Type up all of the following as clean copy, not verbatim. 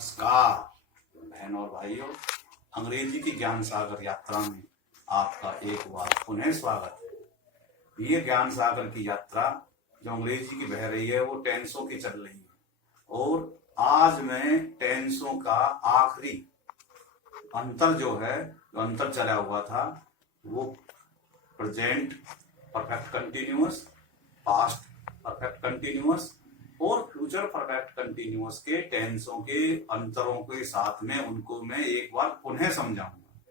नमस्कार बहन और भाइयों, अंग्रेजी की ज्ञान सागर यात्रा में आपका एक बार पुनः स्वागत है। ये ज्ञान सागर की यात्रा जो अंग्रेजी की बह रही है वो टेंसों की चल रही है और आज मैं टेंसों का आखिरी अंतर जो अंतर चला हुआ था वो present perfect continuous, past perfect continuous और फ्यूचर परफेक्ट कंटिन्यूअस के टेंसों के अंतरों के साथ में उनको मैं एक बार पुनः समझाऊंगा।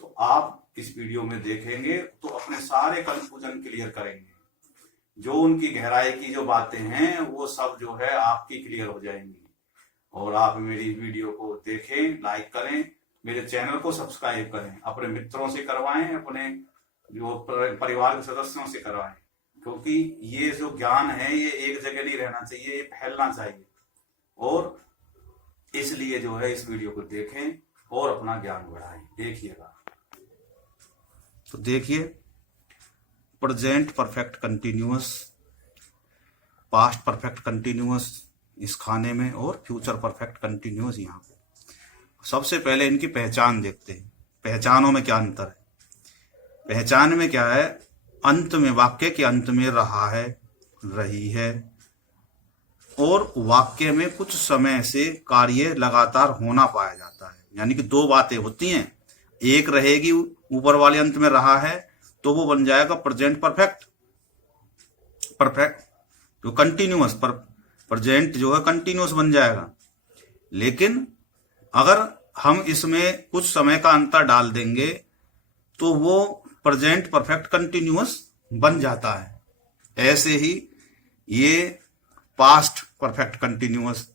तो आप इस वीडियो में देखेंगे तो अपने सारे कंफ्यूजन क्लियर करेंगे। जो उनकी गहराई की जो बातें हैं वो सब जो है आपकी क्लियर हो जाएंगी। और आप मेरी वीडियो को देखें, लाइक करें, मेरे चैनल को सब्सक्राइब करें, अपने मित्रों से करवाएं, अपने जो परिवार के सदस्यों से करवाएं, क्योंकि ये जो ज्ञान है ये एक जगह नहीं रहना चाहिए, ये फैलना चाहिए। और इसलिए जो है इस वीडियो को देखें और अपना ज्ञान बढ़ाएं। देखिएगा, तो देखिए present perfect continuous, past perfect continuous इस खाने में और फ्यूचर परफेक्ट कंटिन्यूअस यहाँ पे। सबसे पहले इनकी पहचान देखते हैं। पहचानों में क्या अंतर है? पहचान में क्या है? अंत में, वाक्य के अंत में रहा है, रही है और वाक्य में कुछ समय से कार्य लगातार होना पाया जाता है। यानी कि दो बातें होती हैं, एक रहेगी ऊपर वाले अंत में रहा है तो वो बन जाएगा प्रेजेंट परफेक्ट। जो कंटिन्यूअस प्रेजेंट जो है कंटिन्यूअस बन जाएगा। लेकिन अगर हम इसमें कुछ समय का अंतर डाल देंगे तो वो प्रेजेंट परफेक्ट कंटिन्यूअस बन जाता है। ऐसे ही ये पास्ट परफेक्ट कंटिन्यूअस,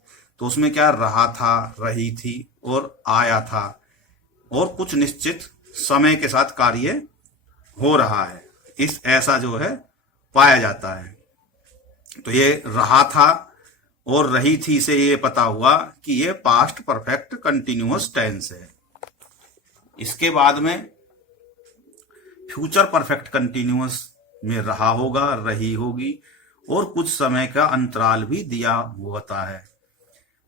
तो उसमें क्या रहा था, रही थी और आया था और कुछ निश्चित समय के साथ कार्य हो रहा है, इस ऐसा जो है पाया जाता है। तो ये रहा था और रही थी से ये पता हुआ कि ये पास्ट परफेक्ट कंटिन्यूअस टेंस है। इसके बाद में फ्यूचर परफेक्ट कंटिन्यूअस में रहा होगा, रही होगी और कुछ समय का अंतराल भी दिया होता है।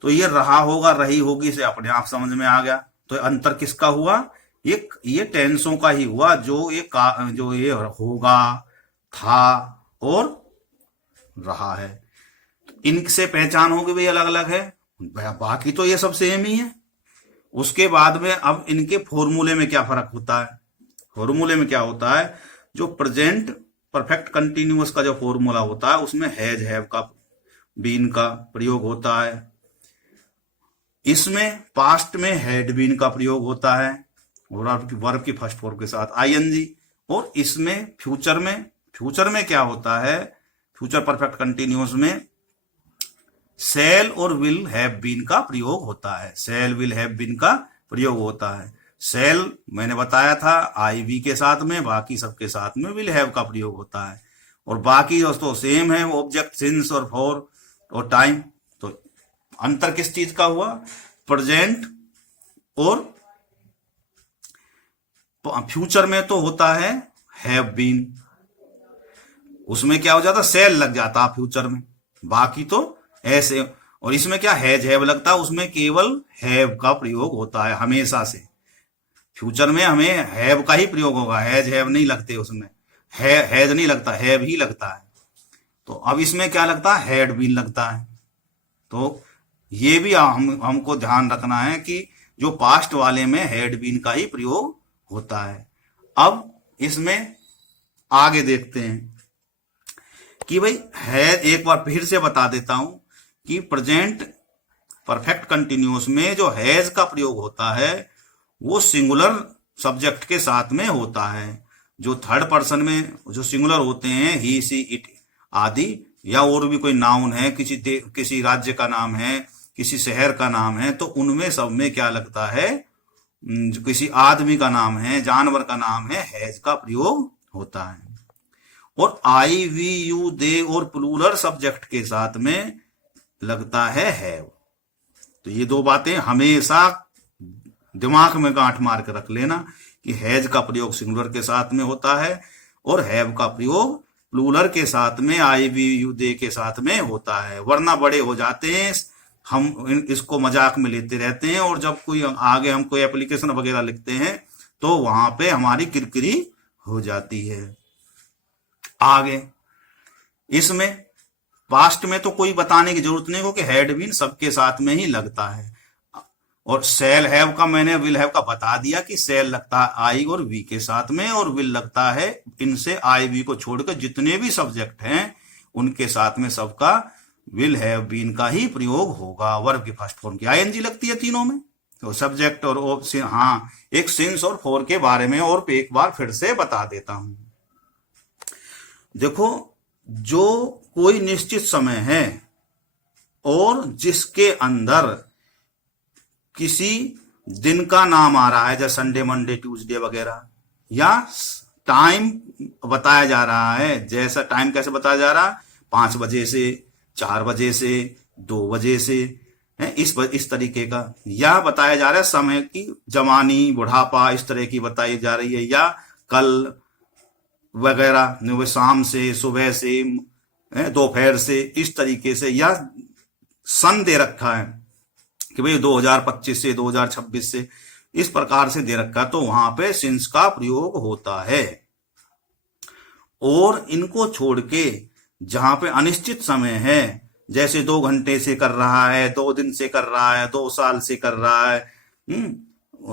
तो ये रहा होगा, रही होगी से अपने आप समझ में आ गया। तो अंतर किसका हुआ? ये टेंसों का ही हुआ, जो ये होगा, था और रहा है। इनसे पहचान होगी भाई अलग अलग है, बाकी तो ये सब सेम ही है। उसके बाद में अब इनके फॉर्मूले में क्या फर्क होता है? फॉर्मूले में क्या होता है? जो प्रेजेंट परफेक्ट कंटिन्यूअस का जो फॉर्मूला होता है उसमें हैज, हैव का, बीन का प्रयोग होता है। इसमें पास्ट में हैड बीन का प्रयोग होता है वर्ब की फर्स्ट फॉर्म के साथ आईएनजी। और इसमें फ्यूचर में क्या होता है? फ्यूचर परफेक्ट कंटिन्यूअस में शैल और विल हैव बीन का प्रयोग होता है। शैल, विल, हैव बीन का प्रयोग होता है। शैल मैंने बताया था आईवी के साथ में, बाकी सबके साथ में विल हैव का प्रयोग होता है। और बाकी दोस्तों सेम है, ऑब्जेक्ट, सिंस और फॉर और टाइम। तो अंतर किस चीज का हुआ? प्रेजेंट और फ्यूचर में तो होता है हैव बीन, उसमें क्या हो जाता? शैल लग जाता फ्यूचर में, बाकी तो ऐसे। और इसमें क्या हैज, हैव लगता है, उसमें केवल हैव का प्रयोग होता है हमेशा से। फ्यूचर में हमें हैव का ही प्रयोग होगा, हैज, हैव नहीं लगते उसमें, हैज नहीं लगता, हैव ही लगता है। तो अब इसमें क्या लगता है? हैड बीन लगता है। तो ये भी हमको ध्यान रखना है कि जो पास्ट वाले में हैड बीन का ही प्रयोग होता है। अब इसमें आगे देखते हैं कि भाई हैज, एक बार फिर से बता देता हूं कि प्रेजेंट परफेक्ट कंटिन्यूअस में जो हैज का प्रयोग होता है वो सिंगुलर सब्जेक्ट के साथ में होता है। जो थर्ड पर्सन में जो सिंगुलर होते हैं, ही, सी, इट आदि, या और भी कोई नाउन है, किसी राज्य का नाम है, किसी शहर का नाम है, तो उनमें सब में क्या लगता है? किसी आदमी का नाम है, जानवर का नाम है, हैज का प्रयोग होता है। और आई, वी, यू, दे और प्लूरल सब्जेक्ट के साथ में लगता है हैव। तो ये दो बातें हमेशा दिमाग में गांठ मार के रख लेना कि हैज का प्रयोग सिंगुलर के साथ में होता है और हैव का प्रयोग प्लूरल के साथ में, आई, वी, यू, दे के साथ में होता है। वरना बड़े हो जाते हैं इसको मजाक में लेते रहते हैं, और जब कोई आगे हम कोई एप्लीकेशन वगैरह लिखते हैं तो वहां पे हमारी किरकिरी हो जाती है। आगे इसमें पास्ट में तो कोई बताने की जरूरत नहीं हो कि हैड बीन सबके साथ में ही लगता है, और सेल हैव का मैंने विल हैव का बता दिया कि सेल लगता है आई और वी के साथ में, और विल लगता है इनसे आई वी को छोड़कर जितने भी सब्जेक्ट हैं उनके साथ में सबका विल हैव बीन का ही प्रयोग होगा। वर्ब की फर्स्ट फॉर्म की आईएनजी लगती है तीनों में। तो सब्जेक्ट और हाँ, एक सिंस और फॉर के बारे में और एक बार फिर से बता देता हूं। देखो, जो कोई निश्चित समय है और जिसके अंदर किसी दिन का नाम आ रहा है, जैसे संडे मंडे ट्यूसडे वगैरह, या टाइम बताया जा रहा है, जैसा टाइम कैसे बताया जा रहा है, 5 बजे से 4 बजे से 2 बजे से है, इस तरीके का, या बताया जा रहा है समय की जवानी बुढ़ापा इस तरह की बताई जा रही है, या कल वगैरह शाम से सुबह से दोपहर से इस तरीके से, या सन दे रखा है कि भाई 2025 से 2026 से इस प्रकार से दे रखा है, तो वहां पे सिंस का प्रयोग होता है। और इनको छोड़ के जहां पे अनिश्चित समय है, जैसे 2 घंटे से कर रहा है, 2 दिन से कर रहा है, 2 साल से कर रहा है,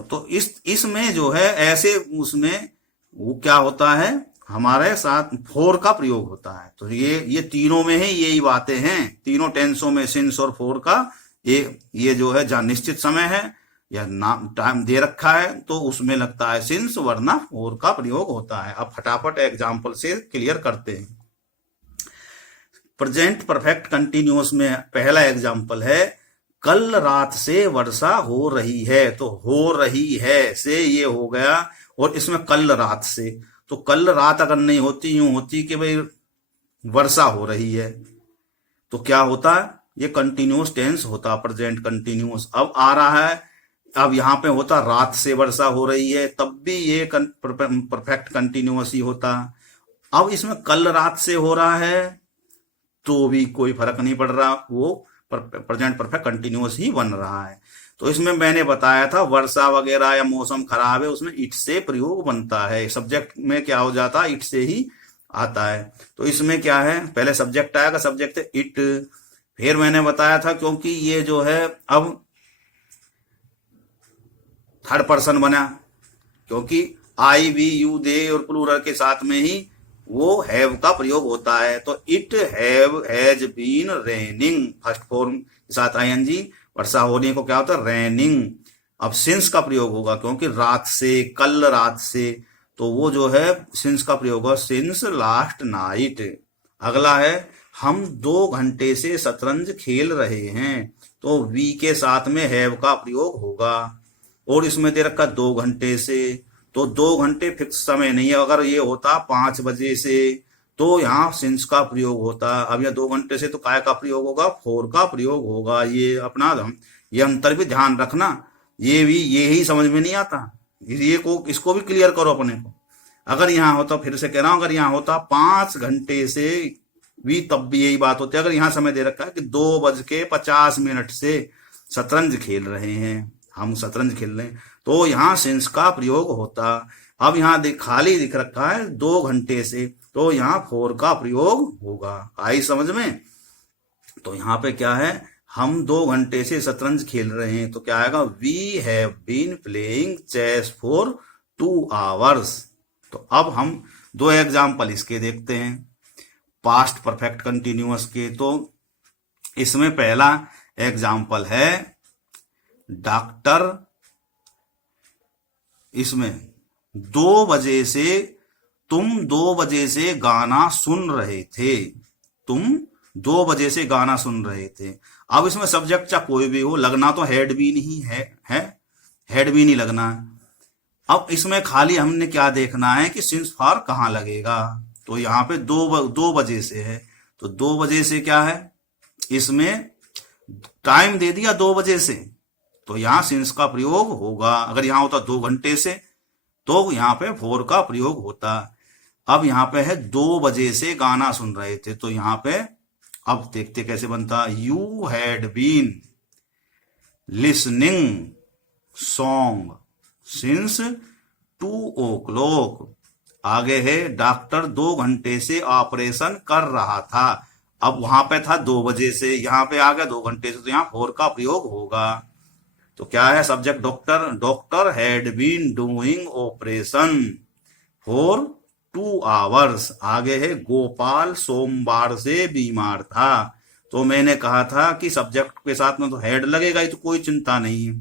तो इसमें जो है ऐसे उसमें वो क्या होता है, हमारे साथ फोर का प्रयोग होता है। तो ये तीनों में ही यही बातें हैं, तीनों टेंसों में सिंस और फोर का ये जो है जहां निश्चित समय है या नाम टाइम दे रखा है तो उसमें लगता है सिंस, वरना फोर का प्रयोग होता है। अब फटाफट एग्जाम्पल से क्लियर करते हैं। प्रेजेंट परफेक्ट कंटिन्यूअस में पहला एग्जाम्पल है, कल रात से वर्षा हो रही है। तो हो रही है से ये हो गया, और इसमें कल रात से, तो कल रात अगर नहीं होती, यूं होती कि भाई वर्षा हो रही है, तो क्या होता है, ये कंटिन्यूअस टेंस होता, प्रेजेंट कंटिन्यूअस। अब आ रहा है, अब यहां पे होता रात से वर्षा हो रही है, तब भी ये परफेक्ट कंटिन्यूअस ही होता। अब इसमें कल रात से हो रहा है तो भी कोई फर्क नहीं पड़ रहा, वो प्रेजेंट परफेक्ट कंटिन्यूअस ही बन रहा है। तो इसमें मैंने बताया था वर्षा वगैरह या मौसम खराब है, उसमें इट से प्रयोग बनता है। सब्जेक्ट में क्या हो जाता है, इट से ही आता है। तो इसमें क्या है, पहले सब्जेक्ट आएगा, सब्जेक्ट है इट, फिर मैंने बताया था क्योंकि ये जो है अब थर्ड पर्सन बना, क्योंकि आई वी यू दे और प्लूरल के साथ में ही वो हैव का प्रयोग होता है। तो it has been raining, first form के साथ आईएनजी, वर्षा होने को क्या होता है, रेनिंग। अब सिंस का प्रयोग होगा क्योंकि रात से, कल रात से, तो वो जो है सिंस का प्रयोग होगा, सिंस लास्ट नाइट। अगला है, हम 2 घंटे से शतरंज खेल रहे हैं, तो वी के साथ में हैव का प्रयोग होगा। और इसमें दे रखा 2 घंटे से, तो 2 घंटे फिक्स समय नहीं है। अगर ये होता 5 बजे से तो यहाँ सिंस का प्रयोग होता। अब यह 2 घंटे से तो काय का प्रयोग होगा, फोर का प्रयोग होगा। ये अपना ये अंतर भी ध्यान रखना, ये ही समझ में नहीं आता, इसको भी क्लियर करो अपने को। अगर यहाँ होता, फिर से कह रहा हूं, अगर यहाँ होता 5 घंटे से भी, तब भी यही बात होती है। अगर यहाँ समय दे रखा है कि 2:50 से शतरंज खेल रहे हैं, हम शतरंज खेल रहे हैं, तो यहाँ सिंस का प्रयोग होता। अब यहाँ खाली दिख रखा है 2 घंटे से, तो यहाँ फोर का प्रयोग होगा। आई समझ में? तो यहाँ पे क्या है, हम 2 घंटे से शतरंज खेल रहे हैं, तो क्या आएगा, we have been playing chess for 2 hours. तो अब हम 2 एग्जाम्पल इसके देखते हैं, पास्ट परफेक्ट कंटिन्यूअस के। तो इसमें पहला एग्जाम्पल है डॉक्टर, इसमें 2 बजे से, तुम 2 बजे से गाना सुन रहे थे, तुम 2 बजे से गाना सुन रहे थे। अब इसमें सब्जेक्ट चाहे कोई भी हो, लगना तो हैड बीन ही है, हैड बीन ही लगना है। अब इसमें खाली हमने क्या देखना है कि सिंस फॉर कहां लगेगा। तो यहाँ पे 2 बजे से है, तो 2 बजे से क्या है, इसमें टाइम दे दिया 2 बजे से, तो यहां सिंस का प्रयोग होगा। अगर यहां होता 2 घंटे से, तो यहां पे फोर का प्रयोग होता। अब यहां पे है 2 बजे से गाना सुन रहे थे, तो यहां पे अब देखते कैसे बनता, you had been, listening song since 2 o'clock। आगे है डॉक्टर 2 घंटे से ऑपरेशन कर रहा था। अब वहां पे था 2 बजे से, यहाँ पे आ गया 2 घंटे से, तो यहाँ फोर का प्रयोग होगा। तो क्या है subject doctor, doctor had been doing operation for 2 hours। आगे है गोपाल सोमवार से बीमार था। तो मैंने कहा था कि सब्जेक्ट के साथ में तो हेड लगेगा ही, तो कोई चिंता नहीं है।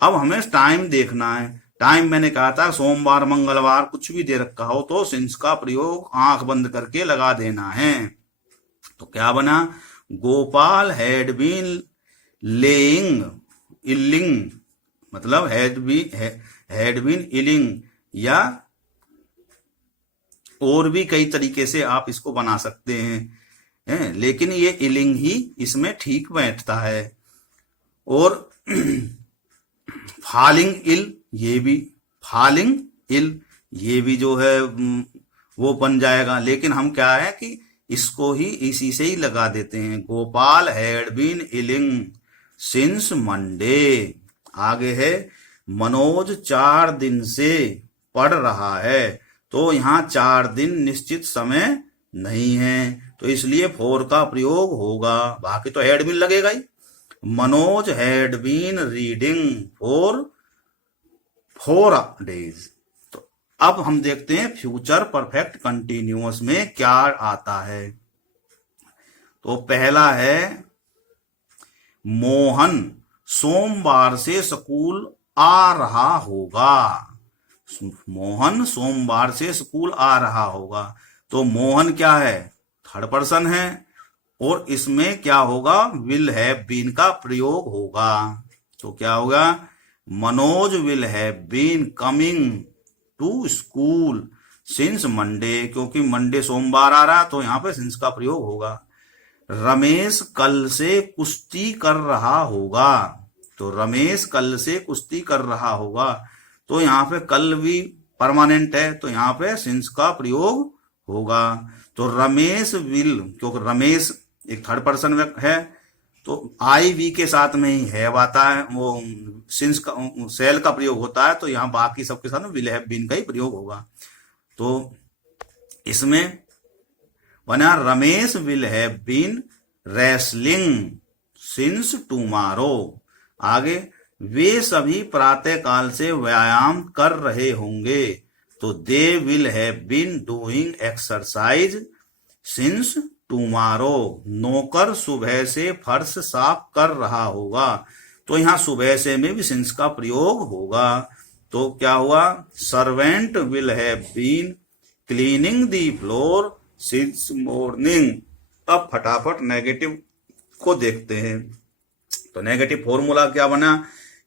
अब हमें टाइम देखना है। टाइम मैंने कहा था सोमवार मंगलवार कुछ भी दे रखा हो तो सिंस का प्रयोग आंख बंद करके लगा देना है। तो क्या बना, Gopal had been laying ailing, मतलब हैड बीन इलिंग, या और भी कई तरीके से आप इसको बना सकते हैं, लेकिन ये इलिंग ही इसमें ठीक बैठता है। और फालिंग इल, ये भी फालिंग इल, ये भी जो है वो बन जाएगा, लेकिन हम क्या है कि इसको ही इसी से ही लगा देते हैं। Gopal had been ailing since Monday. आगे है मनोज 4 दिन से पढ़ रहा है। तो यहाँ 4 दिन निश्चित समय नहीं है, तो इसलिए फोर का प्रयोग होगा। बाकी तो हैड बीन लगेगा ही। Manoj had been reading for 4 days। तो अब हम देखते हैं फ्यूचर परफेक्ट कंटिन्यूअस में क्या आता है। तो पहला है मोहन सोमवार से स्कूल आ रहा होगा। मोहन सोमवार से स्कूल आ रहा होगा। तो मोहन क्या है, थर्ड पर्सन है, और इसमें क्या होगा, विल हैव बीन का प्रयोग होगा। तो क्या होगा, Manoj will have been coming to school since Monday, क्योंकि मंडे सोमवार आ रहा तो यहाँ पे सिंस का प्रयोग होगा। रमेश कल से कुश्ती कर रहा होगा। तो रमेश कल से कुश्ती कर रहा होगा, तो यहाँ पे कल भी परमानेंट है, तो यहाँ पे सिंस का प्रयोग होगा। तो रमेश विल, क्योंकि रमेश एक थर्ड पर्सन है, तो आई वी के साथ में ही हैव आता है, वो सिंस का सेल का प्रयोग होता है, तो यहाँ बाकी सबके साथ में विल हैव बीन का ही प्रयोग होगा। तो इसमें बना Ramesh will have been wrestling since tomorrow. आगे वे सभी प्रातः काल से व्यायाम कर रहे होंगे। तो they will have been doing exercise since tomorrow. नौकर सुबह से फर्श साफ कर रहा होगा। तो यहाँ सुबह से में भी सिंस का प्रयोग होगा। तो क्या हुआ, servant will have been cleaning the floor since morning. अब फटाफट नेगेटिव को देखते हैं। तो नेगेटिव फॉर्मूला क्या बना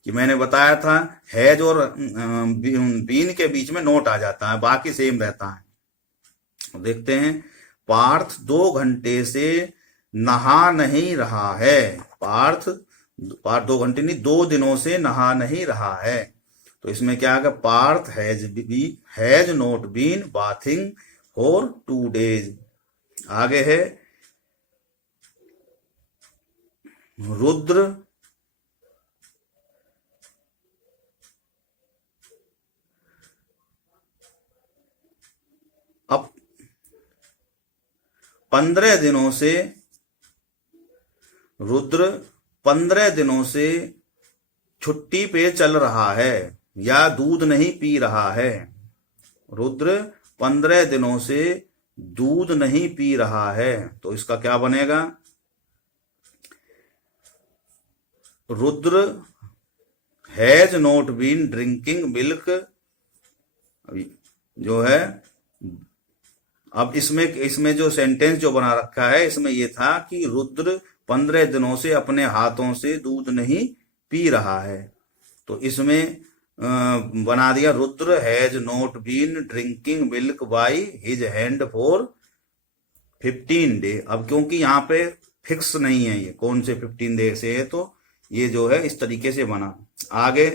कि मैंने बताया था हैज और बीन के बीच में नोट आ जाता है, बाकी सेम रहता है। तो देखते हैं, पार्थ 2 घंटे से नहा नहीं रहा है। पार्थ 2 घंटे नहीं, 2 दिनों से नहा नहीं रहा है। तो इसमें क्या है, Parth has not been bathing for 2 days। आगे है रुद्र अब 15 दिनों से, रुद्र 15 दिनों से छुट्टी पे चल रहा है या दूध नहीं पी रहा है। रुद्र 15 दिनों से दूध नहीं पी रहा है। तो इसका क्या बनेगा, Rudra has not been drinking milk जो है। अब इसमें जो सेंटेंस जो बना रखा है, इसमें ये था कि रुद्र 15 दिनों से अपने हाथों से दूध नहीं पी रहा है। तो इसमें बना दिया Rudra has not been drinking milk by his hand for 15 days। अब क्योंकि यहाँ पे फिक्स नहीं है ये कौन से 15 days से है, तो ये जो है इस तरीके से बना। आगे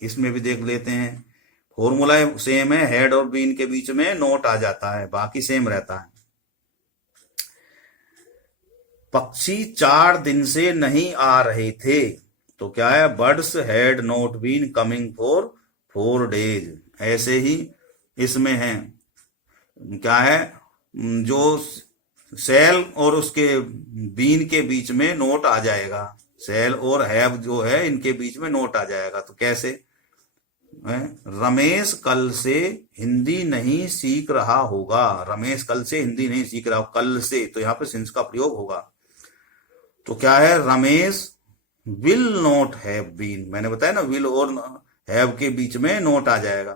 इसमें भी देख लेते हैं, फॉर्मूला सेम है, हेड और बीन के बीच में नोट आ जाता है, बाकी सेम रहता है। पक्षी 4 दिन से नहीं आ रहे थे। तो क्या है, birds had not been coming for 4 days। ऐसे ही इसमें है क्या है, जो सेल और उसके बीन के बीच में नोट आ जाएगा, सेल और हैव जो है इनके बीच में नोट आ जाएगा। तो कैसे है? रमेश कल से हिंदी नहीं सीख रहा होगा। रमेश कल से हिंदी नहीं सीख रहा, कल से, तो यहाँ पे सिंस का प्रयोग होगा। तो क्या है, Ramesh will not have been, मैंने बताया ना विल और हैव के बीच में नोट आ जाएगा।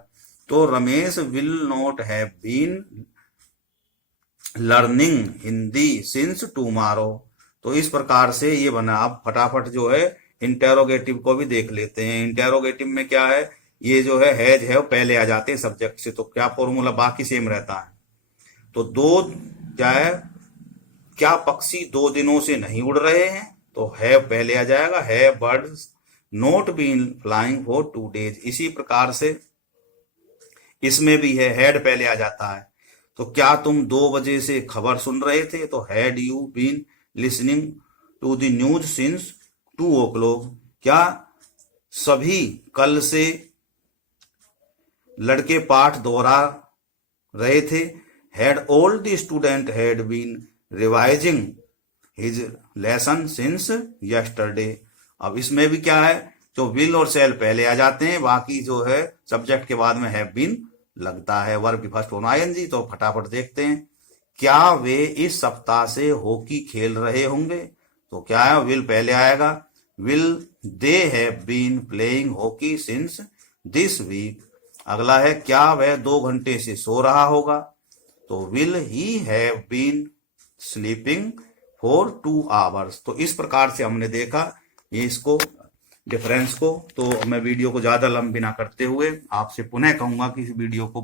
तो Ramesh will not have been learning Hindi since tomorrow. तो इस प्रकार से ये बना। आप फटाफट जो है इंटेरोगेटिव को भी देख लेते हैं। इंटेरोगेटिव में क्या है, ये जो है हैज हैव पहले आ जाते हैं सब्जेक्ट से, तो क्या फॉर्मूला बाकी सेम रहता है। तो दो क्या है, क्या पक्षी 2 दिनों से नहीं उड़ रहे हैं, तो हैव पहले आ जाएगा, have birds not been flying for 2 days। इसी प्रकार से इसमें भी है, हैड पहले आ जाता है। तो क्या तुम 2 बजे से खबर सुन रहे थे, तो had you been listening to the news since 2 o'clock। क्या सभी कल से लड़के पाठ दोहरा रहे थे, had all the student had been revising his lesson since yesterday. अब इसमें भी क्या है, जो विल और सेल पहले आ जाते हैं, बाकी जो है सब्जेक्ट के बाद में हैव बीन लगता है, वर्ब की फर्स्ट फॉर्म आईएनजी। तो फटाफट देखते हैं, क्या वे इस सप्ताह से हॉकी खेल रहे होंगे, तो क्या है, विल पहले आएगा, will they have been playing hockey since this week. अगला है, क्या वह 2 घंटे से सो रहा होगा, तो will he have been sleeping for 2 hours। तो इस प्रकार से हमने देखा ये इसको डिफरेंस को। तो मैं वीडियो को ज्यादा लंबी ना करते हुए आपसे पुनः कहूंगा कि इस वीडियो को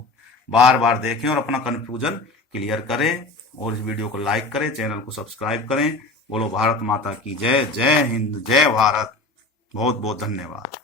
बार बार देखें और अपना कंफ्यूजन क्लियर करें, और इस वीडियो को लाइक करें, चैनल को सब्सक्राइब करें। बोलो भारत माता की जय। जय हिंद, जय भारत। बहुत बहुत धन्यवाद।